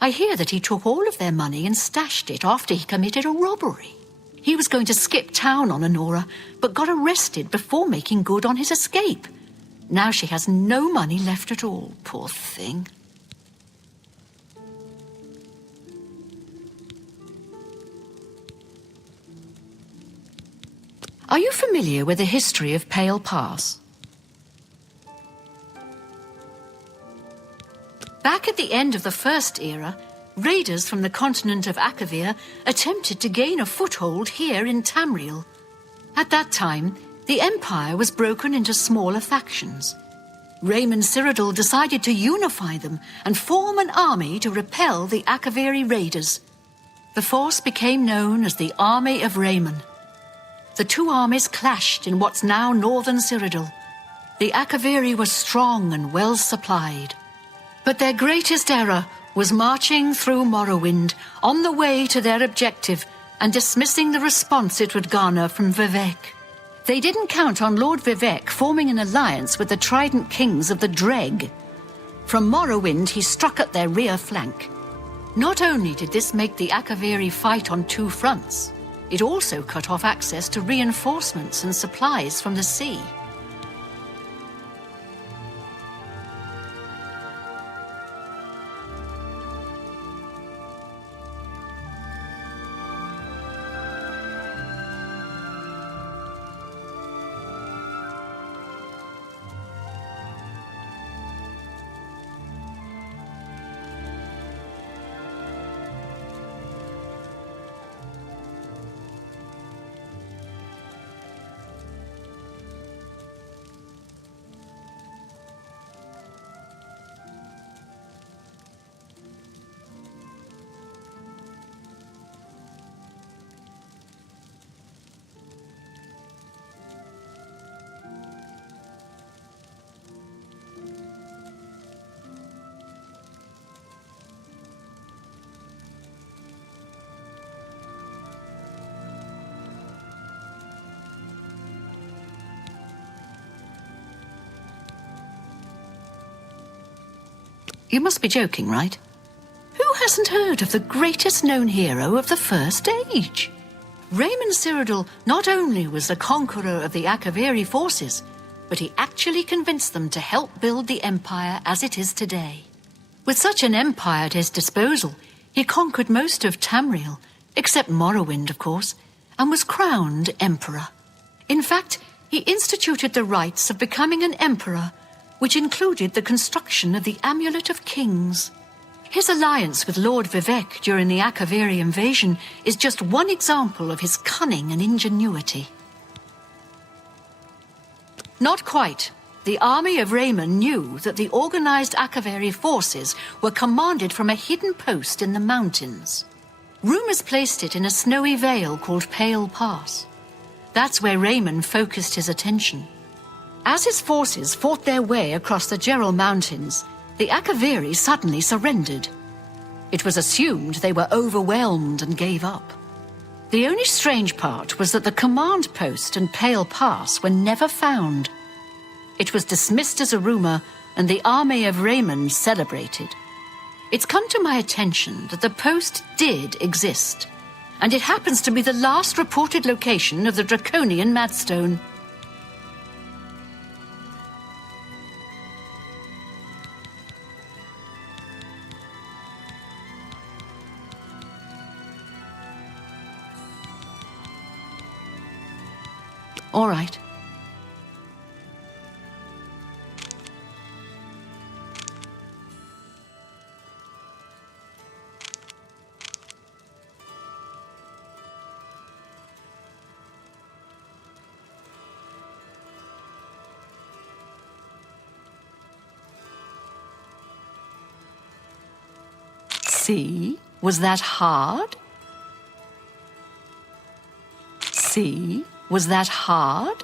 I hear that he took all of their money and stashed it after he committed a robbery. He was going to skip town on Honora, but got arrested before making good on his escape. Now she has no money left at all, poor thing. Are you familiar with the history of Pale Pass? Back at the end of the First Era, raiders from the continent of Akavir attempted to gain a foothold here in Tamriel. At that time, the Empire was broken into smaller factions. Raymond Cyrodiil decided to unify them and form an army to repel the Akaviri raiders. The force became known as the Army of Raymond. The two armies clashed in what's now northern Cyrodiil. The Akaviri were strong and well supplied. But their greatest error was marching through Morrowind on the way to their objective and dismissing the response it would garner from Vivek. They didn't count on Lord Vivek forming an alliance with the Trident Kings of the Dreg. From Morrowind, he struck at their rear flank. Not only did this make the Akaviri fight on two fronts, it also cut off access to reinforcements and supplies from the sea. You must be joking, right? Who hasn't heard of the greatest known hero of the First Age? Raymond Cyrodiil not only was the conqueror of the Akaviri forces, but he actually convinced them to help build the empire as it is today. With such an empire at his disposal, he conquered most of Tamriel, except Morrowind, of course, and was crowned emperor. In fact, he instituted the rites of becoming an emperor, which included the construction of the Amulet of Kings. His alliance with Lord Vivek during the Akaviri invasion is just one example of his cunning and ingenuity. Not quite. The army of Raymond knew that the organized Akaviri forces were commanded from a hidden post in the mountains. Rumors placed it in a snowy vale called Pale Pass. That's where Raymond focused his attention. As his forces fought their way across the Gerald Mountains, the Akaviri suddenly surrendered. It was assumed they were overwhelmed and gave up. The only strange part was that the command post and Pale Pass were never found. It was dismissed as a rumor, and the army of Raymond celebrated. It's come to my attention that the post did exist, and it happens to be the last reported location of the Draconian Madstone. All right. See? Was that hard? See? Was that hard?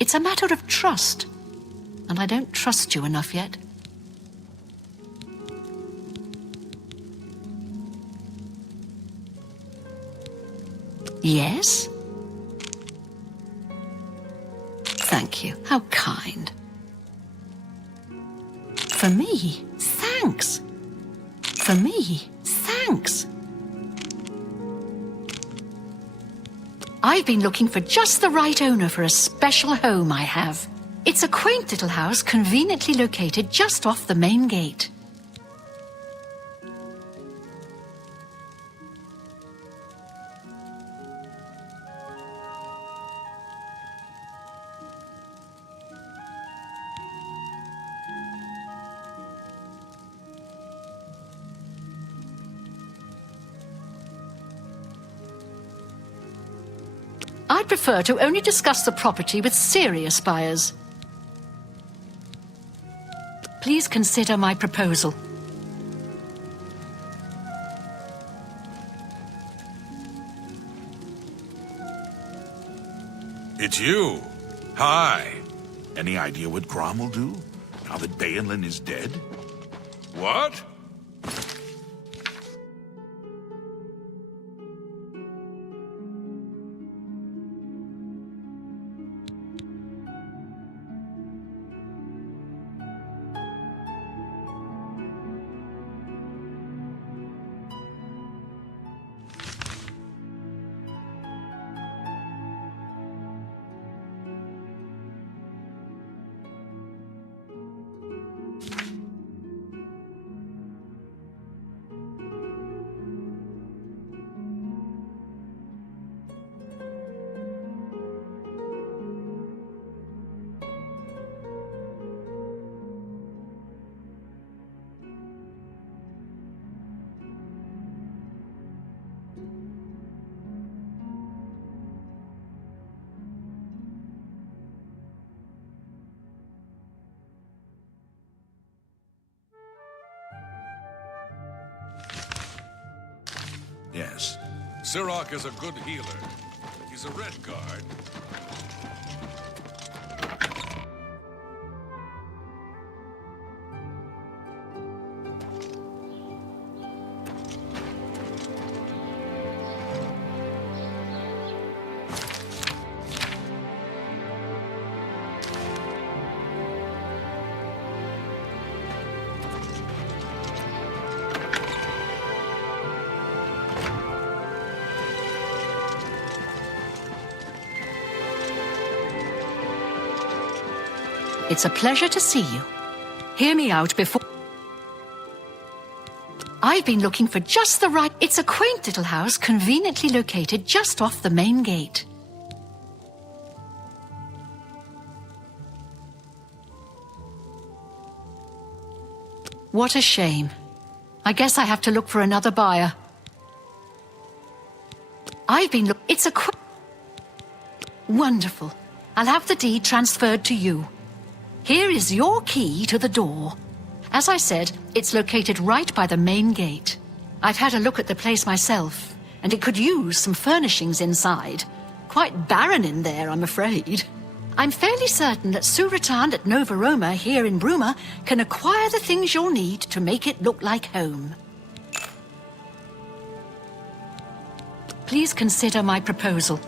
It's a matter of trust, and I don't trust you enough yet. Yes? Thank you. How kind. For me, thanks. For me, thanks. I've been looking for just the right owner for a special home I have. It's a quaint little house conveniently located just off the main gate. I'd prefer to only discuss the property with serious buyers. Please consider my proposal. It's you. Hi. Any idea what Grom will do, now that Baelin is dead? What? Yes. Sirach is a good healer. He's a red guard. It's a pleasure to see you. Hear me out before... I've been looking for just the right... It's a quaint little house conveniently located just off the main gate. What a shame. I guess I have to look for another buyer. I've been It's a Wonderful. I'll have the deed transferred to you. Here is your key to the door. As I said, it's located right by the main gate. I've had a look at the place myself, and it could use some furnishings inside. Quite barren in there, I'm afraid. I'm fairly certain that Suratan at Nova Roma here in Bruma can acquire the things you'll need to make it look like home. Please consider my proposal.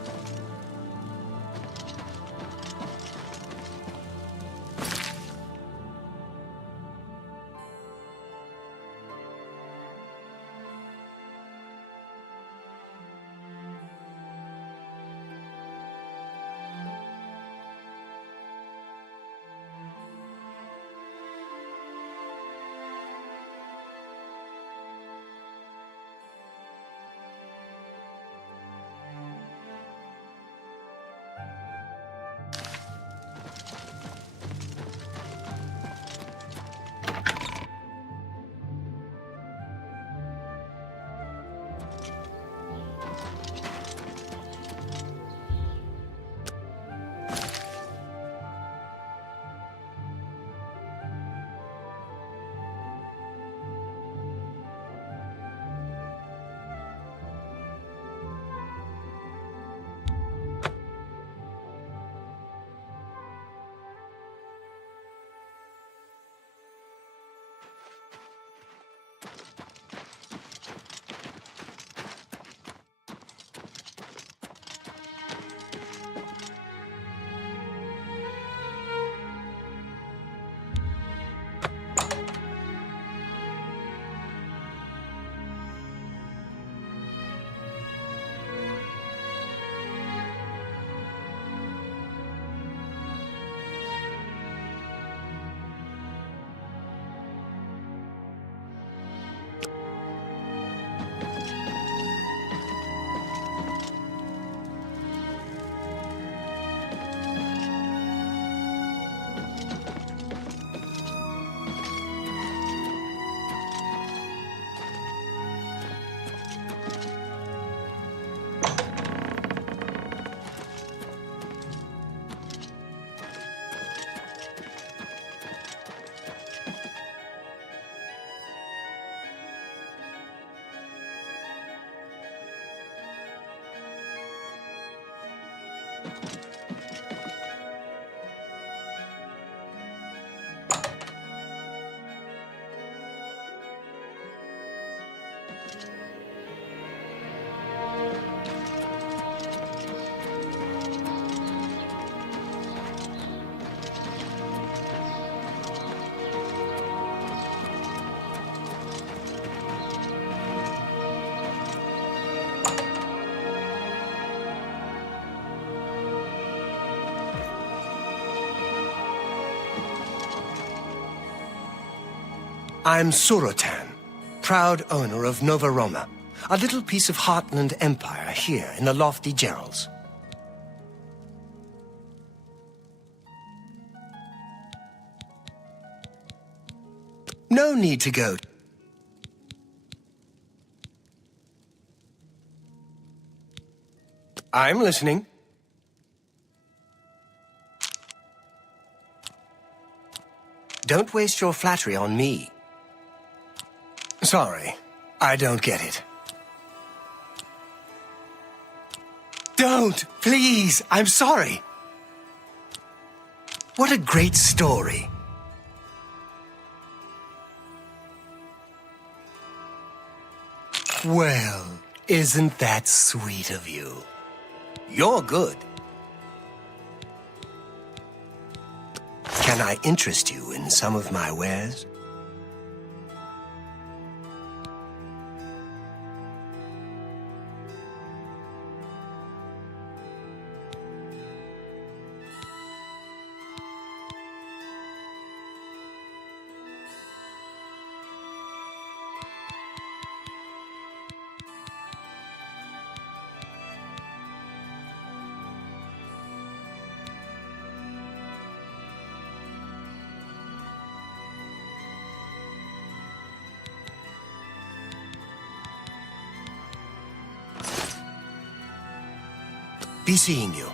I'm Suratan, proud owner of Nova Roma, a little piece of Heartland Empire here in the lofty Gerals. No need to go. I'm listening. Don't waste your flattery on me. Sorry, I don't get it. Don't! Please! I'm sorry! What a great story. Well, isn't that sweet of you? You're good. Can I interest you in some of my wares? be seeing you.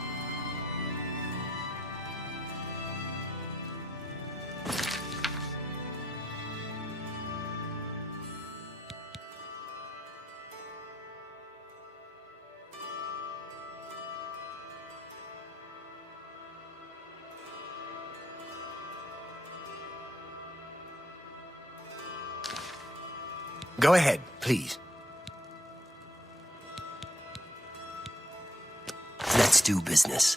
Go ahead, please. Let's do business.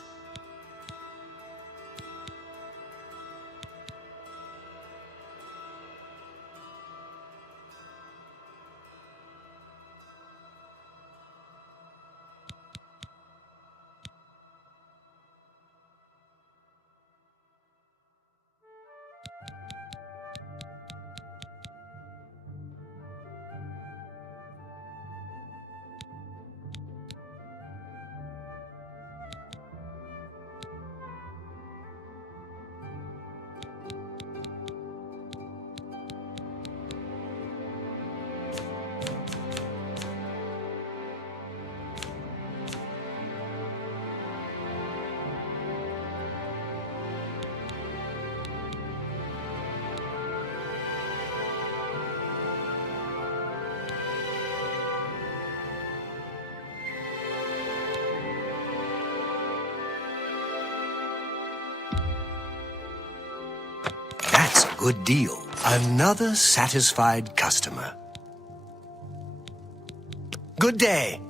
That's a good deal. Another satisfied customer. Good day.